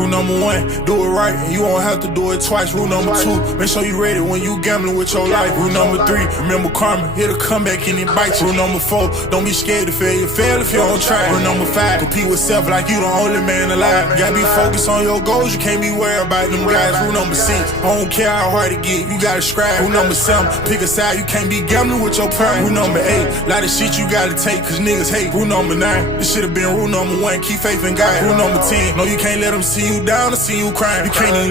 Rule number 1, do it right and you won't have to do it twice. Rule number 2, make sure you ready when you gambling with your life. Rule number 3, remember karma, it'll come back and it bites you. Rule number 4, don't be scared to fail. You fail if you don't try. Rule number 5, compete with self like you the only man alive. You gotta be focused on your goals, you can't be worried about them guys. Rule number 6, I don't care how hard it get, you gotta strive. Rule number 7, pick a side, you can't be gambling with your pride. Rule number 8, lot of shit you gotta take cause niggas hate. Rule number 9, this should've been rule number 1, keep faith in God. Rule number 10, no you can't let them see you down or see you crying. You can't even let